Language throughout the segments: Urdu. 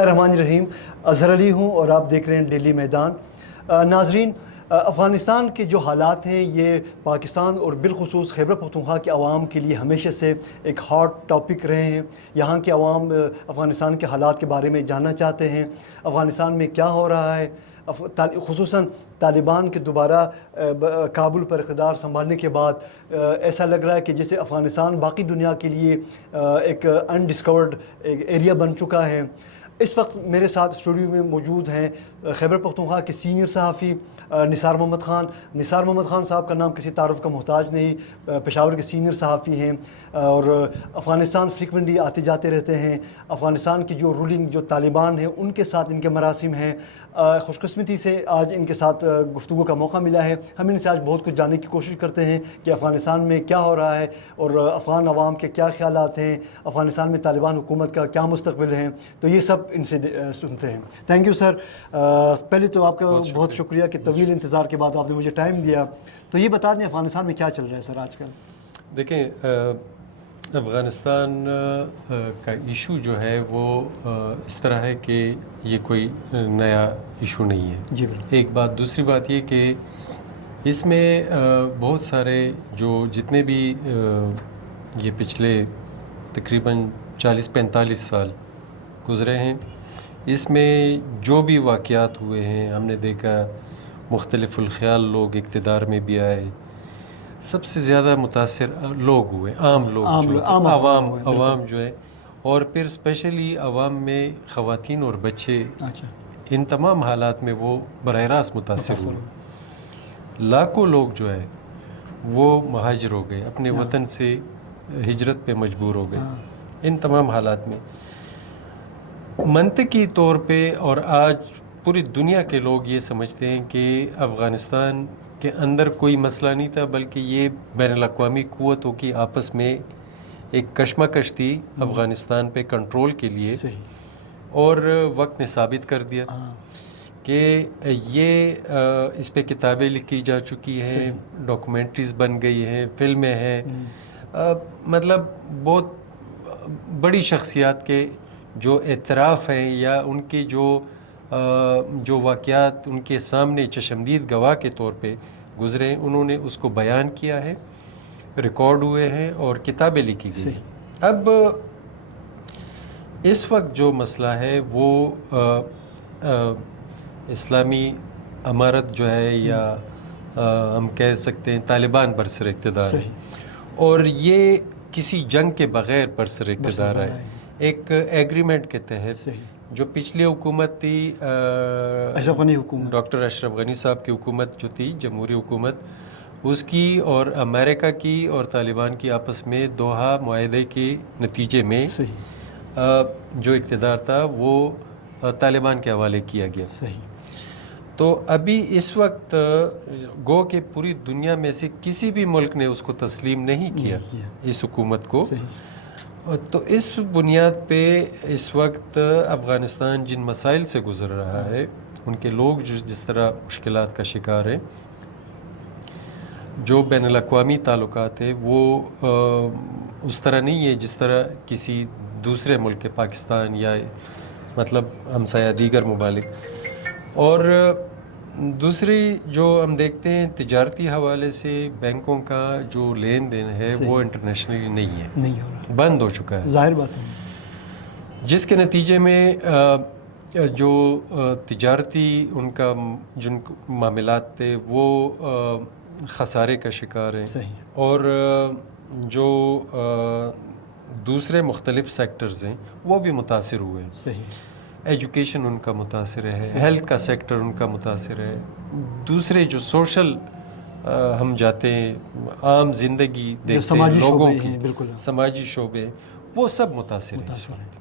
الرحمن الرحیم، اظہر علی ہوں اور آپ دیکھ رہے ہیں ڈیلی میدان۔ ناظرین، افغانستان کے جو حالات ہیں یہ پاکستان اور بالخصوص خیبر پختونخوا کے عوام کے لیے ہمیشہ سے ایک ہاٹ ٹاپک رہے ہیں۔ یہاں کے عوام افغانستان کے حالات کے بارے میں جاننا چاہتے ہیں، افغانستان میں کیا ہو رہا ہے، خصوصاً طالبان کے دوبارہ کابل پر اقتدار سنبھالنے کے بعد ایسا لگ رہا ہے کہ جیسے افغانستان باقی دنیا کے لیے ایک انڈسکورڈ ایریا بن چکا ہے۔ اس وقت میرے ساتھ اسٹوڈیو میں موجود ہیں خیبر پختونخوا کے سینئر صحافی نثار محمد خان۔ نثار محمد خان صاحب کا نام کسی تعارف کا محتاج نہیں، پشاور کے سینئر صحافی ہیں اور افغانستان فریکوینٹلی آتے جاتے رہتے ہیں۔ افغانستان کی جو رولنگ جو طالبان ہیں ان کے ساتھ ان کے مراسم ہیں۔ خوش قسمتی سے آج ان کے ساتھ گفتگو کا موقع ملا ہے۔ ہم ان سے آج بہت کچھ جاننے کی کوشش کرتے ہیں کہ افغانستان میں کیا ہو رہا ہے اور افغان عوام کے کیا خیالات ہیں، افغانستان میں طالبان حکومت کا کیا مستقبل ہے، تو یہ سب ان سے سنتے ہیں۔ Thank you sir. پہلے تو آپ کا بہت شکریہ کہ طویل انتظار کے بعد آپ نے مجھے ٹائم دیا۔ تو یہ بتا دیں افغانستان میں کیا چل رہا ہے سر آج کل؟ دیکھیں، افغانستان کا ایشو جو ہے وہ اس طرح ہے کہ یہ کوئی نیا ایشو نہیں ہے۔ جی بالکل۔ ایک بات، دوسری بات یہ کہ اس میں بہت سارے جتنے بھی یہ پچھلے تقریباً 40-45 سال گزرے ہیں، اس میں جو بھی واقعات ہوئے ہیں ہم نے دیکھا، مختلف الخیال لوگ اقتدار میں بھی آئے، سب سے زیادہ متاثر لوگ ہوئے، عام لوگ، عوام جو ہے، اور پھر اسپیشلی عوام میں خواتین اور بچے، ان تمام حالات میں وہ براہ راست متاثر ہوئے۔ لاکھوں لوگ جو ہے وہ مہاجر ہو گئے، اپنے وطن سے ہجرت پہ مجبور ہو گئے ان تمام حالات میں۔ منطقی طور پہ اور آج پوری دنیا کے لوگ یہ سمجھتے ہیں کہ افغانستان کے اندر کوئی مسئلہ نہیں تھا، بلکہ یہ بین الاقوامی قوتوں کی آپس میں ایک کشمکش تھی افغانستان پہ کنٹرول کے لیے، اور وقت نے ثابت کر دیا کہ یہ اس پہ کتابیں لکھی جا چکی ہیں، ڈاکومنٹریز بن گئی ہیں، فلمیں ہیں، مطلب بہت بڑی شخصیات کے جو اعتراف ہیں یا ان کے جو واقعات ان کے سامنے چشمدید گواہ کے طور پہ گزرے ہیں، انہوں نے اس کو بیان کیا ہے، ریکارڈ ہوئے ہیں اور کتابیں لکھی گئی ہیں۔ اب اس وقت جو مسئلہ ہے وہ اسلامی امارت جو ہے، یا ہم کہہ سکتے ہیں طالبان برسر اقتدار ہے، اور یہ کسی جنگ کے بغیر برسر اقتدار ہے، ایک ایگریمنٹ کے تحت جو پچھلی حکومت تھی، اشرف غنی حکومت، ڈاکٹر اشرف غنی صاحب کی حکومت جو تھی، جمہوری حکومت، اس کی اور امریکہ کی اور طالبان کی آپس میں دوحہ معاہدے کے نتیجے میں جو اقتدار تھا وہ طالبان کے حوالے کیا گیا۔ تو ابھی اس وقت گو کہ پوری دنیا میں سے کسی بھی ملک نے اس کو تسلیم نہیں کیا، اس حکومت کو۔ تو اس بنیاد پہ اس وقت افغانستان جن مسائل سے گزر رہا ہے، ان کے لوگ جس طرح مشکلات کا شکار ہیں، جو بین الاقوامی تعلقات ہیں وہ اس طرح نہیں ہے جس طرح کسی دوسرے ملک پاکستان یا مطلب ہمسایہ دیگر ممالک۔ اور دوسری جو ہم دیکھتے ہیں تجارتی حوالے سے بینکوں کا جو لین دین ہے وہ انٹرنیشنلی نہیں ہے، بند ہو چکا ہے، ظاہر بات ہے، جس کے نتیجے میں جو تجارتی ان کا جن معاملات تھے وہ خسارے کا شکار ہیں، اور جو دوسرے مختلف سیکٹرز ہیں وہ بھی متاثر ہوئے ہیں۔ ایجوکیشن ان کا متاثر ہے، ہیلتھ کا سیکٹر ان کا متاثر ہے، دوسرے جو سوشل ہم جاتے ہیں، عام زندگی دیکھتے ہیں لوگوں کی، سماجی شعبے، وہ سب متاثر ہیں اس وقت۔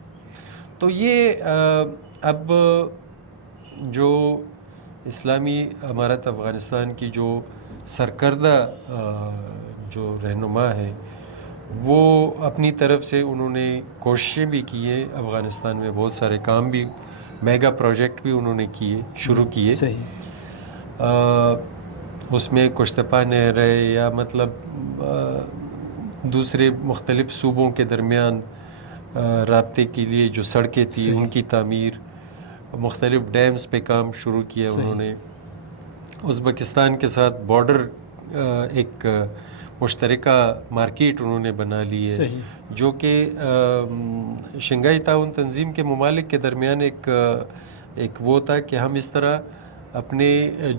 تو یہ اب جو اسلامی امارت افغانستان کی جو سرکردہ جو رہنما ہے، وہ اپنی طرف سے انہوں نے کوششیں بھی کی ہیں، افغانستان میں بہت سارے کام بھی، میگا پروجیکٹ بھی انہوں نے کیے، شروع کیے۔ اس میں کشتپا نہر ہے، یا مطلب دوسرے مختلف صوبوں کے درمیان رابطے کے لیے جو سڑکیں تھیں ان کی تعمیر، مختلف ڈیمز پہ کام شروع کیا انہوں نے. ازبکستان کے ساتھ بارڈر ایک مشترکہ مارکیٹ انہوں نے بنا لی ہے, جو کہ شنگھائی تعاون تنظیم کے ممالک کے درمیان ایک وہ تھا کہ ہم اس طرح اپنے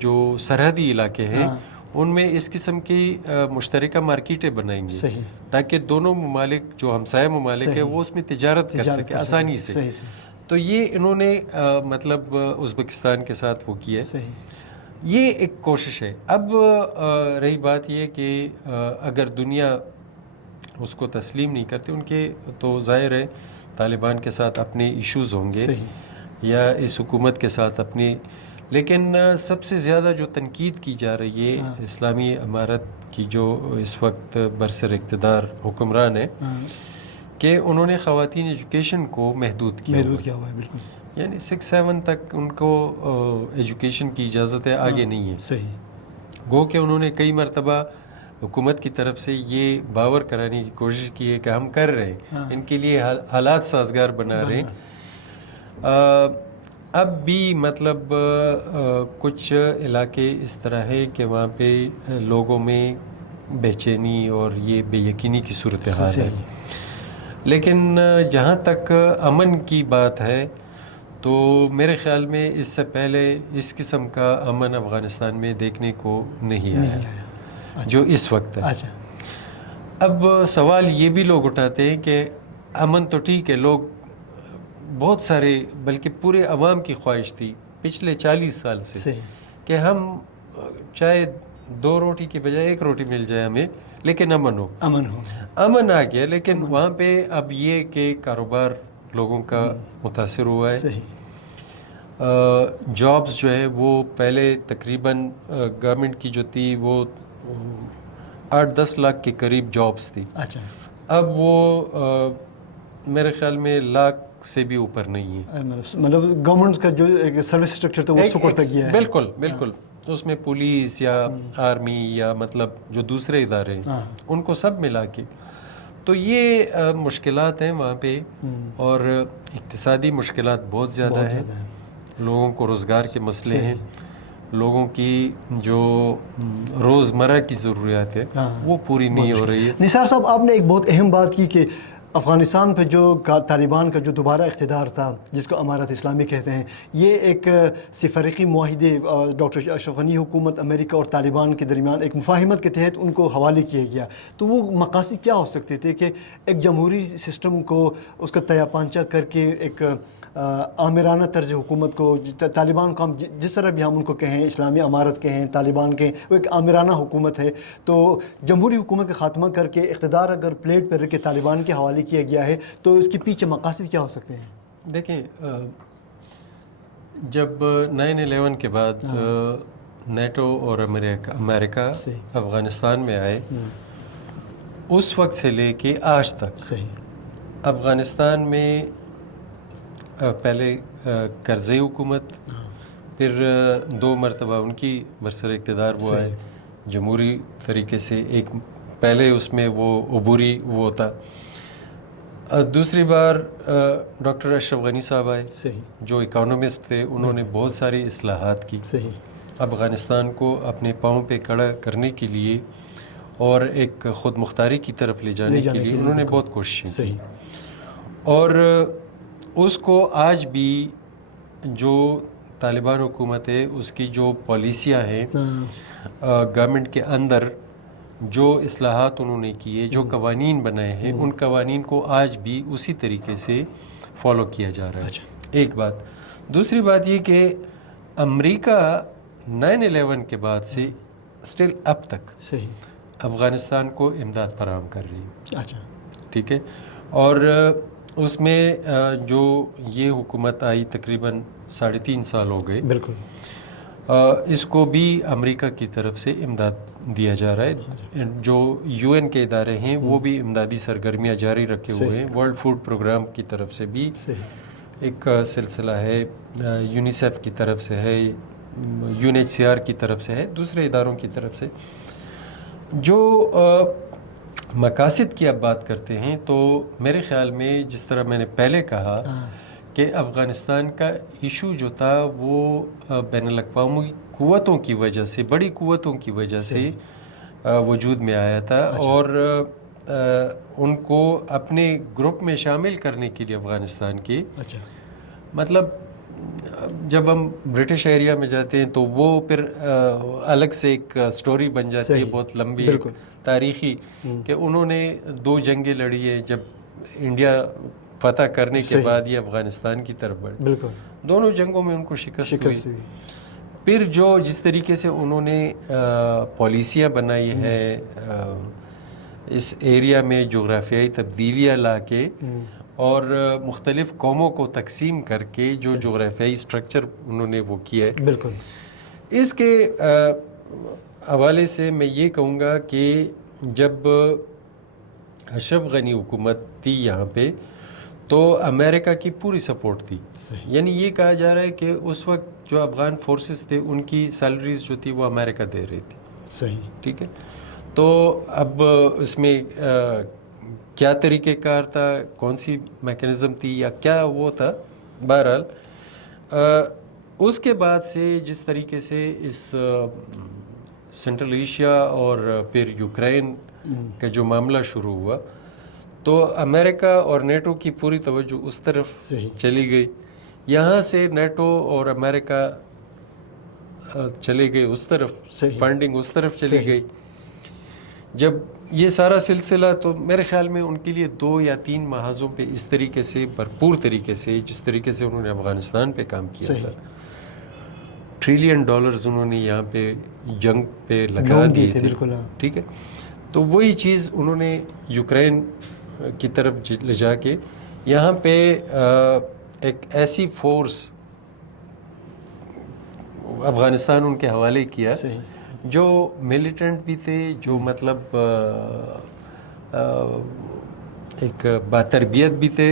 جو سرحدی علاقے ہیں ان میں اس قسم کی مشترکہ مارکیٹیں بنائیں گے تاکہ دونوں ممالک جو ہمسایہ ممالک ہیں وہ اس میں تجارت کر سکے آسانی سے. تو یہ انہوں نے مطلب ازبکستان کے ساتھ وہ کیا ہے. یہ ایک کوشش ہے. اب رہی بات یہ کہ اگر دنیا اس کو تسلیم نہیں کرتی, ان کے تو ظاہر ہے طالبان کے ساتھ اپنے ایشوز ہوں گے یا اس حکومت کے ساتھ اپنی, لیکن سب سے زیادہ جو تنقید کی جا رہی ہے اسلامی امارت کی جو اس وقت برسر اقتدار حکمران ہے کہ انہوں نے خواتین ایجوکیشن کو محدود کیا ہوا ہے. بالکل, یعنی 6-7 تک ان کو ایجوکیشن کی اجازت ہے, آگے نہیں ہے. گو کہ انہوں نے کئی مرتبہ حکومت کی طرف سے یہ باور کرانے کی کوشش کی ہے کہ ہم کر رہے ہیں, ان کے لیے حالات سازگار بنا رہے ہیں. اب بھی مطلب کچھ علاقے اس طرح ہے کہ وہاں پہ لوگوں میں بے چینی اور یہ بے یقینی کی صورتحال ہے. لیکن جہاں تک امن کی بات ہے تو میرے خیال میں اس سے پہلے اس قسم کا امن افغانستان میں دیکھنے کو نہیں آیا جو اس وقت ہے. اب سوال یہ بھی لوگ اٹھاتے ہیں کہ امن تو ٹھیک ہے, لوگ بہت سارے بلکہ پورے عوام کی خواہش تھی پچھلے 40 سال سے کہ ہم چاہے 2 روٹی کی بجائے 1 روٹی مل جائے ہمیں, لیکن امن آ گیا. لیکن وہاں پہ اب یہ کہ کاروبار لوگوں کا متاثر ہوا ہے. جابز جو ہے وہ پہلے تقریباً گورنمنٹ کی جو تھی وہ 8-10 لاکھ کے قریب جابز تھی. اب وہ میرے خیال میں لاکھ سے بھی اوپر نہیں ہے. مطلب گورنمنٹ کا جو ایک سروس اسٹرکچر تھا وہ سپورٹ تک گیا ہے. بالکل اس میں پولیس یا آرمی یا مطلب جو دوسرے ادارے ہیں ان کو سب ملا کے, تو یہ مشکلات ہیں وہاں پہ. اور اقتصادی مشکلات بہت زیادہ ہیں, لوگوں کو روزگار کے مسئلے ہیں, لوگوں کی جو روزمرہ کی ضروریات ہے وہ پوری نہیں ہو رہی ہے. نثار صاحب, آپ نے ایک بہت اہم بات کی کہ افغانستان پہ جو طالبان کا جو دوبارہ اقتدار تھا جس کو امارت اسلامی کہتے ہیں, یہ ایک سفارقی معاہدے ڈاکٹر اشرف غنی حکومت امریکہ اور طالبان کے درمیان ایک مفاہمت کے تحت ان کو حوالے کیا گیا. تو وہ مقاصد کیا ہو سکتے تھے کہ ایک جمہوری سسٹم کو اس کا تیا پانچہ کر کے ایک آمرانہ طرز حکومت کو, طالبان کو ہم جس طرح بھی ہم ان کو کہیں, اسلامی امارت کہیں, طالبان کہیں, وہ ایک آمرانہ حکومت ہے. تو جمہوری حکومت کا خاتمہ کر کے اقتدار اگر پلیٹ پر رکھ کے طالبان کے حوالے کیا گیا ہے تو اس کے پیچھے مقاصد کیا ہو سکتے ہیں؟ دیکھیں, جب 9/11 کے بعد نیٹو اور امریکہ افغانستان میں آئے, اس وقت سے لے کے آج تک افغانستان میں پہلے کرزئی حکومت, پھر 2 مرتبہ ان کی برسر اقتدار وہ آئے جمہوری طریقے سے. ایک پہلے اس میں وہ عبوری وہ تھا, دوسری بار ڈاکٹر اشرف غنی صاحب آئے جو اکانومسٹ تھے, انہوں نے بہت ساری اصلاحات کی افغانستان کو اپنے پاؤں پہ کھڑا کرنے کے لیے اور ایک خود مختاری کی طرف لے جانے کے لیے انہوں نے بہت کوششیں کی. اور اس کو آج بھی جو طالبان حکومت ہے اس کی جو پالیسیاں ہیں گورنمنٹ کے اندر, جو اصلاحات انہوں نے کیے, جو قوانین بنائے ہیں, ان قوانین کو آج بھی اسی طریقے سے فالو کیا جا رہا ہے. ایک بات. دوسری بات یہ کہ امریکہ 9/11 کے بعد سے اسٹل اب تک افغانستان کو امداد فراہم کر رہی ہے. ٹھیک ہے, اور اس میں جو یہ حکومت آئی تقریباً 3.5 سال ہو گئے, بالکل اس کو بھی امریکہ کی طرف سے امداد دیا جا رہا ہے. جو UN کے ادارے ہیں وہ بھی امدادی سرگرمیاں جاری رکھے ہوئے ہیں. ورلڈ فوڈ پروگرام کی طرف سے بھی ایک سلسلہ ہے, یونیسیف کی طرف سے ہے, UNHCR کی طرف سے ہے, دوسرے اداروں کی طرف سے. جو مقاصد کی اب بات کرتے ہیں تو میرے خیال میں جس طرح میں نے پہلے کہا کہ افغانستان کا ایشو جو تھا وہ بین الاقوامی قوتوں کی وجہ سے، بڑی قوتوں کی وجہ سے وجود میں آیا تھا، اور ان کو اپنے گروپ میں شامل کرنے کے لیے افغانستان کے، مطلب جب ہم برٹش ایریا میں جاتے ہیں تو وہ پھر الگ سے ایک سٹوری بن جاتی ہے بہت لمبی تاریخی، کہ انہوں نے 2 جنگیں لڑی ہیں جب انڈیا فتح کرنے کے بعد یہ افغانستان کی طرف بڑھے، دونوں جنگوں میں ان کو شکست ہوئی۔ پھر جس طریقے سے انہوں نے پالیسیاں بنائی ہے اس ایریا میں جغرافیائی تبدیلیاں لا کے اور مختلف قوموں کو تقسیم کر کے جو جغرافیائی سٹرکچر انہوں نے وہ کیا ہے، بالکل اس کے حوالے سے میں یہ کہوں گا کہ جب اشرف غنی حکومت تھی یہاں پہ تو امریکہ کی پوری سپورٹ تھی، یعنی یہ کہا جا رہا ہے کہ اس وقت جو افغان فورسز تھے ان کی سیلریز جو تھی وہ امریکہ دے رہی تھی، صحیح، ٹھیک ہے۔ تو اب اس میں کیا طریقہ کار تھا، کون سی میکانزم تھی یا کیا وہ تھا، بہرحال اس کے بعد سے جس طریقے سے اس سنٹرل ایشیا اور پھر یوکرین کا جو معاملہ شروع ہوا تو امریکہ اور نیٹو کی پوری توجہ اس طرف چلی گئی، یہاں سے نیٹو اور امریکہ چلے گئے اس طرف، فنڈنگ اس طرف چلی گئی۔ جب یہ سارا سلسلہ، تو میرے خیال میں ان کے لیے 2 یا 3 محاذوں پہ اس طریقے سے بھرپور طریقے سے، جس طریقے سے انہوں نے افغانستان پہ کام کیا تھا، $1 ٹریلین انہوں نے یہاں پہ جنگ پہ لگا دیے تھے، ٹھیک ہے۔ تو وہی چیز انہوں نے یوکرین کی طرف لے جا کے یہاں پہ ایک ایسی فورس افغانستان ان کے حوالے کیا جو ملیٹنٹ بھی تھے، جو مطلب ایک باتربیت بھی تھے،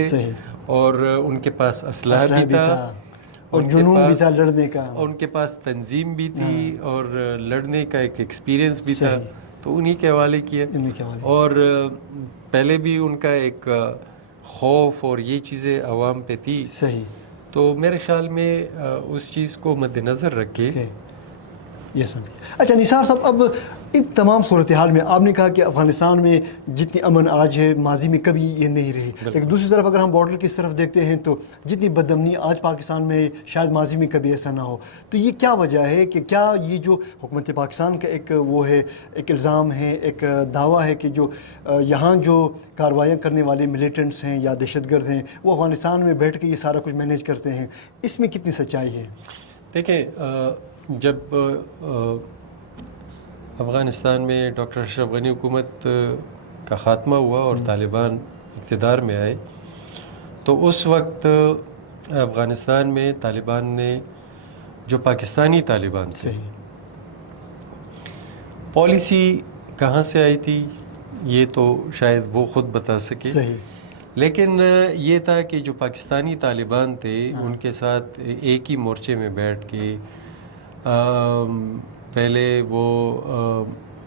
اور ان کے پاس اسلحہ بھی تھا، اور جنون بھی تھا لڑنے کا، ان کے پاس تنظیم بھی تھی اور لڑنے کا ایک ایکسپیرینس بھی تھا، تو انہی کے حوالے کیا۔ اور پہلے بھی ان کا ایک خوف اور یہ چیزیں عوام پہ تھی، تو میرے خیال میں اس چیز کو مد نظر رکھ کے اچھا نثار صاحب، اب ان تمام صورتحال میں آپ نے کہا کہ افغانستان میں جتنی امن آج ہے ماضی میں کبھی یہ نہیں رہی، لیکن دوسری طرف اگر ہم بارڈر کی طرف دیکھتے ہیں تو جتنی بدامنی آج پاکستان میں شاید ماضی میں کبھی ایسا نہ ہو، تو یہ کیا وجہ ہے کہ کیا یہ جو حکومت پاکستان کا ایک وہ ہے، ایک الزام ہے، ایک دعویٰ ہے کہ جو یہاں جو کارروائیاں کرنے والے ملیٹنٹس ہیں یا دہشت گرد ہیں وہ افغانستان میں بیٹھ کے یہ سارا کچھ مینیج کرتے ہیں، اس میں کتنی سچائی ہے؟ دیکھیں، جب افغانستان میں ڈاکٹر اشرف غنی حکومت کا خاتمہ ہوا اور طالبان اقتدار میں آئے تو اس وقت افغانستان میں طالبان نے، جو پاکستانی طالبان تھے، پالیسی کہاں سے آئی تھی یہ تو شاید وہ خود بتا سکے، لیکن یہ تھا کہ جو پاکستانی طالبان تھے ان کے ساتھ ایک ہی مورچے میں بیٹھ کے پہلے وہ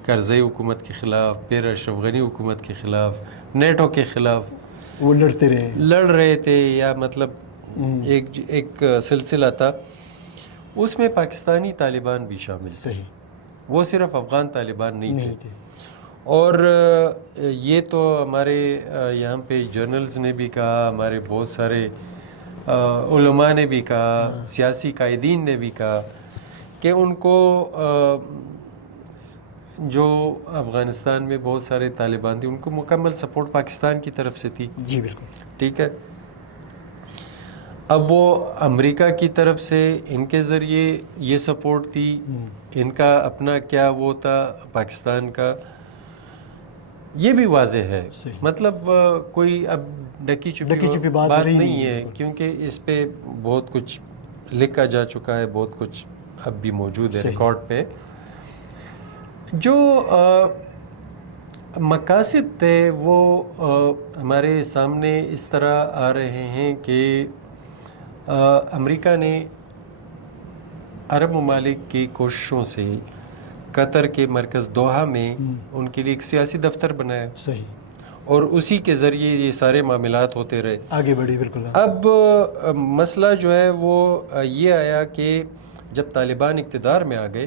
کرزئی حکومت کے خلاف، پھر اشرف غنی حکومت کے خلاف، نیٹو کے خلاف وہ لڑ رہے تھے، یا مطلب ایک سلسلہ تھا، اس میں پاکستانی طالبان بھی شامل تھے، وہ صرف افغان طالبان نہیں تھے۔ اور یہ تو ہمارے یہاں پہ جرنلز نے بھی کہا، ہمارے بہت سارے علماء نے بھی کہا، سیاسی قائدین نے بھی کہا کہ ان کو جو افغانستان میں بہت سارے طالبان تھے ان کو مکمل سپورٹ پاکستان کی طرف سے تھی۔ جی بالکل، ٹھیک ہے۔ اب وہ امریکہ کی طرف سے ان کے ذریعے یہ سپورٹ تھی، ان کا اپنا کیا وہ تھا پاکستان کا، یہ بھی واضح ہے، مطلب کوئی اب ڈکی چھپی بات نہیں ہے، کیونکہ اس پہ بہت کچھ لکھا جا چکا ہے، بہت کچھ اب بھی موجود ہے ریکارڈ پہ۔ جو مقاصد تھے وہ ہمارے سامنے اس طرح آ رہے ہیں کہ امریکہ نے عرب ممالک کی کوششوں سے قطر کے مرکز دوحہ میں ان کے لیے ایک سیاسی دفتر بنایا، اور اسی کے ذریعے یہ سارے معاملات ہوتے رہے. آگے بڑھی. بالکل. اب مسئلہ جو ہے وہ یہ آیا کہ جب طالبان اقتدار میں آ گئے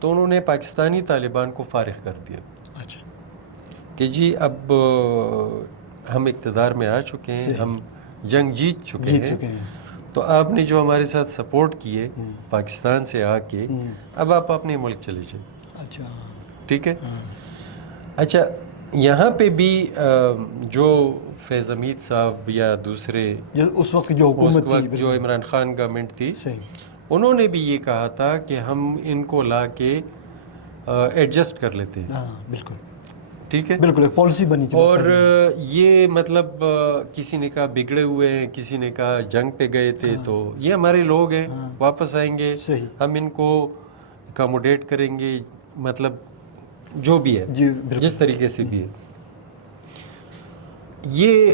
تو انہوں نے پاکستانی طالبان کو فارغ کر دیا. اچھا. کہ جی اب ہم اقتدار میں آ چکے ہیں, ہم جنگ جیت چکے ہیں, تو آپ نے جو ہمارے ساتھ سپورٹ کیے پاکستان سے آ کے, اب آپ اپنے ملک چلے جائیں. اچھا. ٹھیک ہے. اچھا, یہاں پہ بھی جو فیض حمید صاحب یا دوسرے اس وقت جو حکومت تھی, جو عمران خان گورنمنٹ تھی, صحیح, انہوں نے بھی یہ کہا تھا کہ ہم ان کو لا کے ایڈجسٹ کر لیتے ہیں. ہاں بالکل. ٹھیک ہے. بالکل ایک پالیسی بنی تھی. اور یہ مطلب کسی نے کہا بگڑے ہوئے ہیں, کسی نے کہا جنگ پہ گئے تھے, تو یہ ہمارے لوگ ہیں, واپس آئیں گے, ہم ان کو اکاموڈیٹ کریں گے, مطلب جو بھی ہے جس طریقے سے بھی ہے. یہ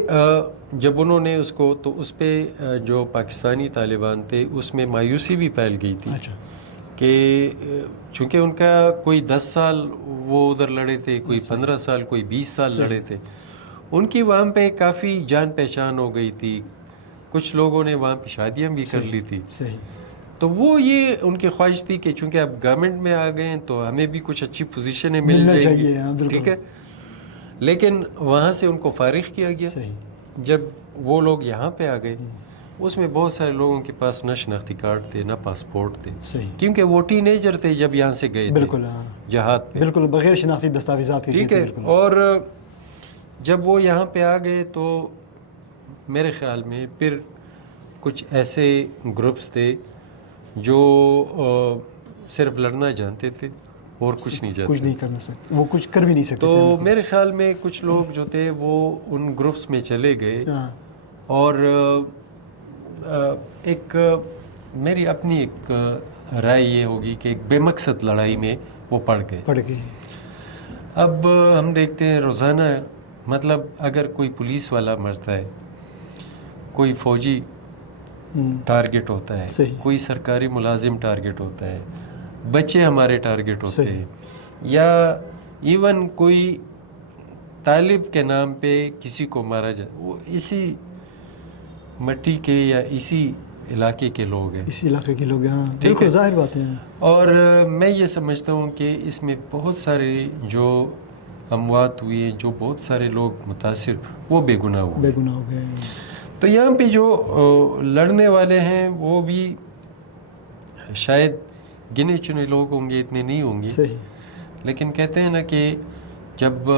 جب انہوں نے اس کو, تو اس پہ جو پاکستانی طالبان تھے اس میں مایوسی بھی پھیل گئی تھی کہ چونکہ ان کا کوئی 10 سال وہ ادھر لڑے تھے, کوئی 15 سال, کوئی 20 سال لڑے تھے, ان کی وہاں پہ کافی جان پہچان ہو گئی تھی, کچھ لوگوں نے وہاں پہ شادیاں بھی کر لی تھی. تو وہ یہ ان کی خواہش تھی کہ چونکہ اب گورنمنٹ میں آ گئے ہیں تو ہمیں بھی کچھ اچھی پوزیشنیں مل جائیں گی. ٹھیک ہے. لیکن وہاں سے ان کو فارغ کیا گیا. جب وہ لوگ یہاں پہ آ گئے, اس میں بہت سارے لوگوں کے پاس نہ شناختی کارڈ تھے, نہ پاسپورٹ تھے, کیونکہ وہ ٹین ایجر تھے جب یہاں سے گئے تھے جہاد پہ. بالکل بغیر شناختی دستاویزات. ٹھیک ہے. اور جب وہ یہاں پہ آ گئے تو میرے خیال میں پھر کچھ ایسے گروپس تھے جو صرف لڑنا جانتے تھے اور کچھ نہیں جانتے, کچھ نہیں کرنا سکتے, وہ کچھ کر بھی نہیں سکتے. تو میرے خیال میں کچھ لوگ جو تھے وہ ان گروپس میں چلے گئے, اور ایک میری اپنی ایک رائے یہ ہوگی کہ ایک بے مقصد لڑائی میں وہ پڑ گئے. اب ہم دیکھتے ہیں روزانہ, مطلب اگر کوئی پولیس والا مرتا ہے, کوئی فوجی ٹارگٹ ہوتا ہے, کوئی سرکاری ملازم ٹارگٹ ہوتا ہے, بچے ہمارے ٹارگٹ ہوتے ہیں, یا ایون کوئی طالب کے نام پہ کسی کو مارا جائے, وہ اسی مٹی کے یا اسی علاقے کے لوگ ہیں, اسی علاقے کے لوگ ہیں. بالکل ظاہر بات ہے. اور میں یہ سمجھتا ہوں کہ اس میں بہت سارے جو اموات ہوئی ہیں, جو بہت سارے لوگ متاثر, وہ بے گناہ ہوئے. تو یہاں پہ جو لڑنے والے ہیں وہ بھی شاید گنے چنے لوگ ہوں گے, اتنے نہیں ہوں گے. لیکن کہتے ہیں نا کہ جب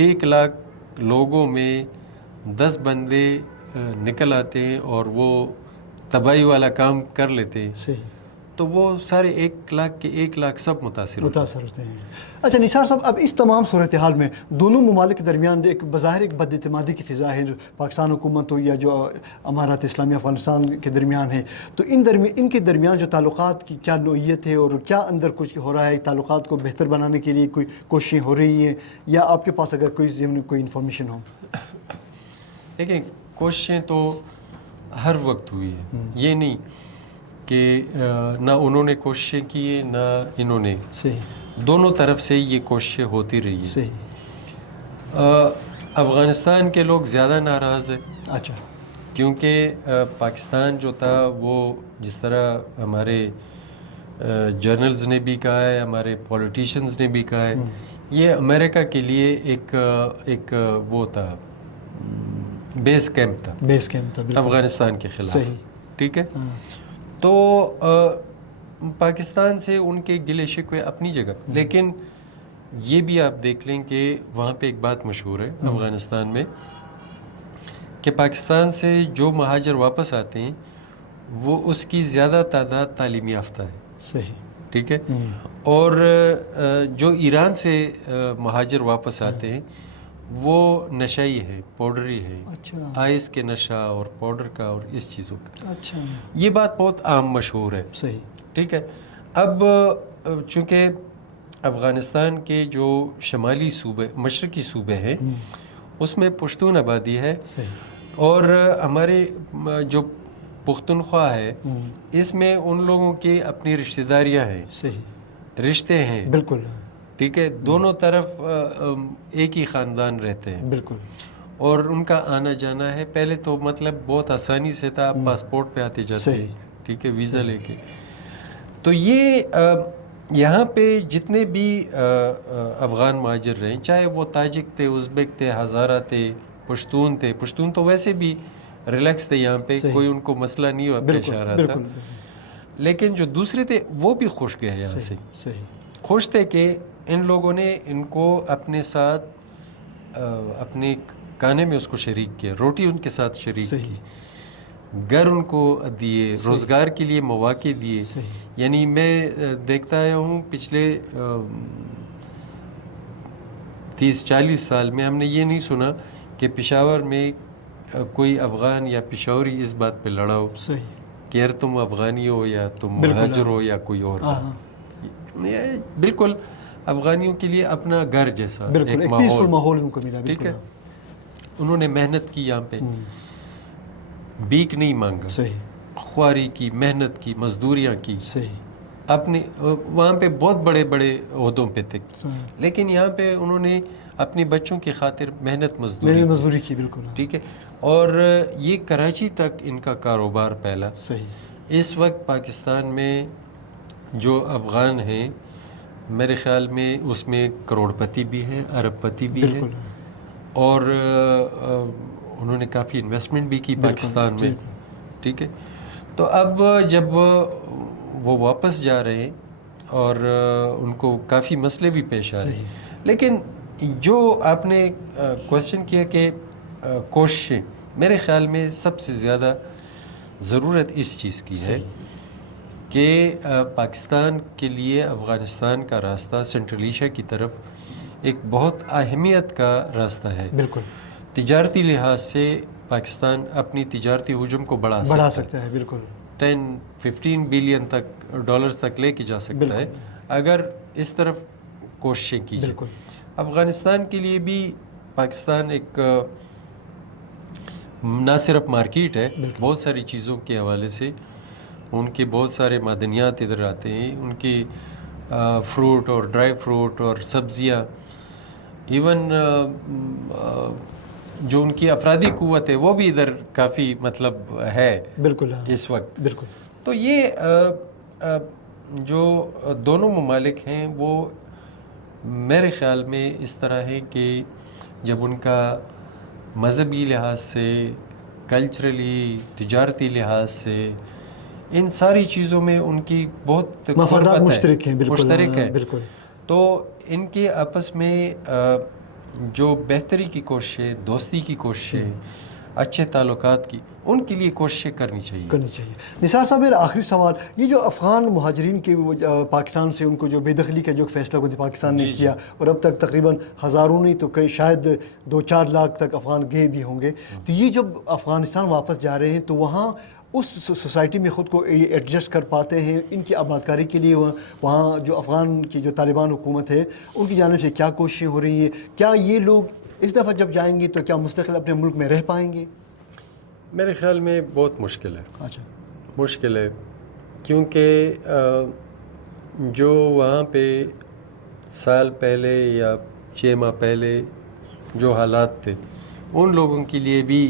1 لاکھ لوگوں میں 10 بندے نکل آتے ہیں اور وہ تباہی والا کام کر لیتے ہیں, تو وہ سارے 1 لاکھ کے 1 لاکھ سب متاثر ہوتے ہیں. اچھا نثار صاحب, اب اس تمام صورتحال میں دونوں ممالک کے درمیان ایک بظاہر ایک بد اعتمادی کی فضا ہے, پاکستان حکومت ہو یا جو امارات اسلامی افغانستان کے درمیان ہے, تو ان کے درمیان جو تعلقات کی کیا نوعیت ہے, اور کیا اندر کچھ ہو رہا ہے, تعلقات کو بہتر بنانے کے لیے کوئی کوششیں ہو رہی ہیں, یا آپ کے پاس اگر کوئی انفارمیشن ہو؟ دیکھیں, کوششیں تو ہر وقت ہوئی ہے, یہ نہیں کہ نہ انہوں نے کوششیں کی ہیں نہ انہوں نے. دونوں طرف سے یہ کوششیں ہوتی رہی ہیں. افغانستان کے لوگ زیادہ ناراض ہیں. اچھا. کیونکہ پاکستان جو تھا وہ جس طرح ہمارے جرنلز نے بھی کہا ہے, ہمارے پولیٹیشنز نے بھی کہا ہے, یہ امریکہ کے لیے ایک وہ تھا, بیس کیمپ تھا افغانستان کے خلاف. ٹھیک ہے. تو پاکستان سے ان کے گلے شکوے اپنی جگہ, لیکن یہ بھی آپ دیکھ لیں کہ وہاں پہ ایک بات مشہور ہے افغانستان میں کہ پاکستان سے جو مہاجر واپس آتے ہیں وہ اس کی زیادہ تعداد تعلیم یافتہ ہے. صحیح. ٹھیک ہے. اور جو ایران سے مہاجر واپس آتے ہیں وہ نشئی ہے, پاؤڈری ہے. اچھا. آئس کے نشہ اور پاؤڈر کا اور اس چیزوں کا. اچھا. یہ بات بہت عام مشہور ہے. صحیح. ٹھیک ہے. اب چونکہ افغانستان کے جو شمالی صوبے, مشرقی صوبے ہیں, اس میں پشتون آبادی ہے. صحیح. اور ہمارے جو پختونخوا ہے اس میں ان لوگوں کی اپنی رشتہ داریاں ہیں. صحیح. رشتے ہیں. بالکل. ٹھیک ہے, دونوں طرف ایک ہی خاندان رہتے ہیں, بالکل, اور ان کا آنا جانا ہے. پہلے تو مطلب بہت آسانی سے تھا, پاسپورٹ پہ آتے جاتے, صحیح, ٹھیک ہے, ویزا لے کے. تو یہ یہاں پہ جتنے بھی افغان مہاجر رہے, چاہے وہ تاجک تھے, ازبیک تھے, ہزارہ تھے, پشتون تھے. پشتون تو ویسے بھی ریلیکس تھے یہاں پہ, کوئی ان کو مسئلہ نہیں ہوا پیش آ رہا تھا. لیکن جو دوسرے تھے وہ بھی خوش گئے یہاں سے, خوش تھے کہ ان لوگوں نے ان کو اپنے ساتھ اپنے کھانے میں اس کو شریک کیا, روٹی ان کے ساتھ شریک کی, گھر ان کو دیے, روزگار کے لیے مواقع دیے. یعنی میں دیکھتا آیا ہوں پچھلے 30-40 سال میں ہم نے یہ نہیں سنا کہ پشاور میں کوئی افغان یا پشاوری اس بات پہ لڑا ہو کہ یار تم افغانی ہو یا تم مہاجر ہو یا کوئی اور. بالکل افغانیوں کے لیے اپنا گھر جیسا ایک ماحول ان کو ملا. ٹھیک ہے, انہوں نے محنت کی یہاں پہ, بھیک نہیں مانگا, خواری کی, محنت کی, مزدوریاں کی, اپنے وہاں پہ بہت بڑے بڑے عہدوں پہ تھے, لیکن یہاں پہ انہوں نے اپنے بچوں کی خاطر محنت مزدوری کی. بالکل, ٹھیک ہے. اور یہ کراچی تک ان کا کاروبار پھیلا. اس وقت پاکستان میں جو افغان ہیں میرے خیال میں اس میں کروڑ پتی بھی ہیں, ارب پتی بھی ہیں, اور انہوں نے کافی انویسٹمنٹ بھی کی پاکستان میں, ٹھیک ہے. تو اب جب وہ واپس جا رہے ہیں اور ان کو کافی مسئلے بھی پیش آ رہے ہیں, لیکن جو آپ نے کوشچن کیا کہ کوششیں, میرے خیال میں سب سے زیادہ ضرورت اس چیز کی ہے کہ پاکستان کے لیے افغانستان کا راستہ سنٹرل ایشیا کی طرف ایک بہت اہمیت کا راستہ ہے. بالکل, تجارتی لحاظ سے پاکستان اپنی تجارتی حجم کو بڑھا سکتا ہے. بالکل, 10-15 بلین تک ڈالرز تک لے کے جا سکتا ہے اگر اس طرف کوششیں کی جائیں. افغانستان کے لیے بھی پاکستان ایک نہ صرف مارکیٹ ہے بہت ساری چیزوں کے حوالے سے, ان کے بہت سارے معدنیات ادھر آتے ہیں, ان کی فروٹ اور ڈرائی فروٹ اور سبزیاں, ایون جو ان کی افرادی قوت ہے وہ بھی ادھر کافی مطلب ہے اس وقت. بالکل. تو یہ جو دونوں ممالک ہیں وہ میرے خیال میں اس طرح ہے کہ جب ان کا مذہبی لحاظ سے, کلچرلی, تجارتی لحاظ سے, ان ساری چیزوں میں ان کی بہت مفادات مشترک ہیں. بالکل. تو ان کے آپس میں جو بہتری کی کوششیں, دوستی کی کوششیں, اچھے تعلقات کی, ان کے لیے کوششیں کرنی چاہیے. نثار صاحب میرا آخری سوال, یہ جو افغان مہاجرین کے پاکستان سے ان کو جو بے دخلی کا جو فیصلہ کو پاکستان نے کیا, اور اب تک تقریباً ہزاروں نہیں تو کئی شاید 2-4 لاکھ تک افغان گئے بھی ہوں گے, تو یہ جب افغانستان واپس جا رہے ہیں تو وہاں اس سوسائٹی میں خود کو ایڈجسٹ کر پاتے ہیں؟ ان کی آبادکاری کے لیے وہاں جو افغان کی جو طالبان حکومت ہے ان کی جانب سے کیا کوششیں ہو رہی ہیں؟ کیا یہ لوگ اس دفعہ جب جائیں گے تو کیا مستقل اپنے ملک میں رہ پائیں گے؟ میرے خیال میں بہت مشکل ہے. اچھا, مشکل ہے کیونکہ جو وہاں پہ سال پہلے یا 6 ماہ پہلے جو حالات تھے ان لوگوں کے لیے بھی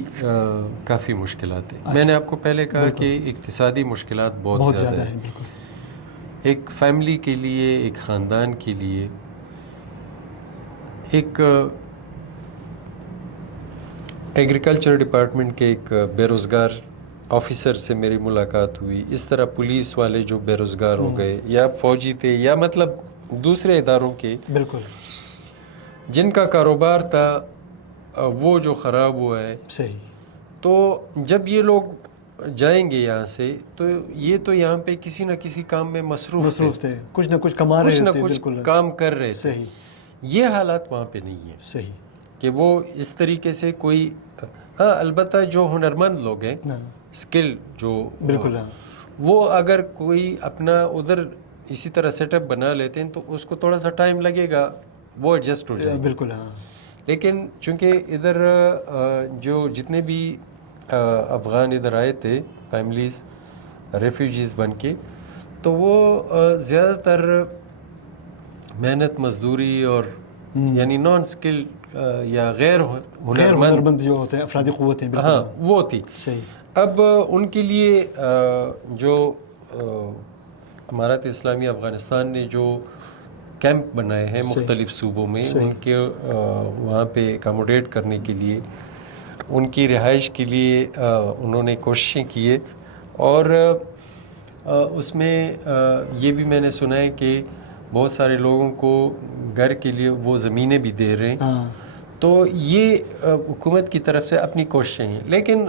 کافی مشکلات ہیں. میں نے آپ کو پہلے کہا کہ اقتصادی مشکلات بہت زیادہ ہیں. ایک فیملی کے لیے, ایک خاندان کے لیے, ایک ایگریکلچر ڈپارٹمنٹ کے ایک بے روزگار آفیسر سے میری ملاقات ہوئی. اس طرح پولیس والے جو بے روزگار ہو گئے, یا فوجی تھے, یا مطلب دوسرے اداروں کے بالکل, جن کا کاروبار تھا وہ جو خراب ہوا ہے. تو جب یہ لوگ جائیں گے یہاں سے تو یہ تو یہاں پہ کسی نہ کسی کام میں مصروف تھے, کچھ نہ کچھ کما رہے تھے, کچھ کام کر رہے تھے. یہ حالات وہاں پہ نہیں ہے کہ وہ اس طریقے سے کوئی, ہاں البتہ جو ہنرمند لوگ ہیں, اسکل جو, بالکل, وہ اگر کوئی اپنا ادھر اسی طرح سیٹ اپ بنا لیتے ہیں تو اس کو تھوڑا سا ٹائم لگے گا, وہ ایڈجسٹ ہو جائے. بالکل, لیکن چونکہ ادھر جو جتنے بھی افغان ادھر آئے تھے فیملیز ریفیوجیز بن کے, تو وہ زیادہ تر محنت مزدوری اور یعنی نان اسکل یا غیر غیر ہنرمند ہنرمند جو ہوتے ہیں افرادی قوتیں بالکل ہاں وہ تھی. صحیح اب ان کے لیے جو امارت اسلامی افغانستان نے جو کیمپ بنائے ہیں مختلف صوبوں میں ان کے وہاں پہ اکاموڈیٹ کرنے کے لیے ان کی رہائش کے لیے انہوں نے کوششیں کیے. اور اس میں یہ بھی میں نے سنا ہے کہ بہت سارے لوگوں کو گھر کے لیے وہ زمینیں بھی دے رہے ہیں. تو یہ حکومت کی طرف سے اپنی کوششیں ہیں. لیکن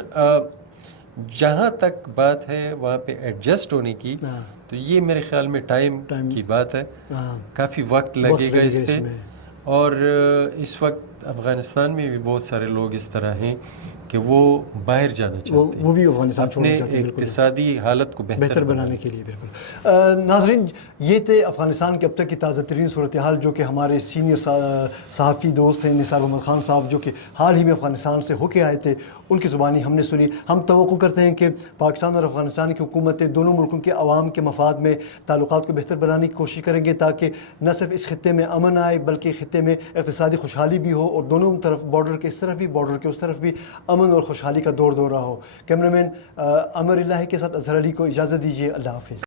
جہاں تک بات ہے وہاں پہ ایڈجسٹ ہونے کی تو یہ میرے خیال میں ٹائم کی بات ہے. کافی وقت لگے گا اس پہ. اور اس وقت افغانستان میں بھی بہت سارے لوگ اس طرح ہیں کہ وہ باہر جانا چاہتے ہیں, وہ بھی افغانستان چھوڑنا اپنے چاہتے ہیں اقتصادی حالت کو بہتر بنانے کے لیے. بالکل ناظرین, یہ تھے افغانستان کے اب تک کی تازہ ترین صورتحال جو کہ ہمارے سینئر صحافی دوست ہیں نثار محمد خان صاحب جو کہ حال ہی میں افغانستان سے ہو کے آئے تھے, ان کی زبانی ہم نے سنی. ہم توقع کرتے ہیں کہ پاکستان اور افغانستان کی حکومتیں دونوں ملکوں کے عوام کے مفاد میں تعلقات کو بہتر بنانے کی کوشش کریں گے تاکہ نہ صرف اس خطے میں امن آئے بلکہ خطے میں اقتصادی خوشحالی بھی ہو اور دونوں طرف بارڈر کے اس طرف بھی بارڈر کے اس طرف بھی امن اور خوشحالی کا دور رہا ہو. کیمرہ مین عمر الہی کے ساتھ اظہر علی کو اجازت دیجیے. اللہ حافظ.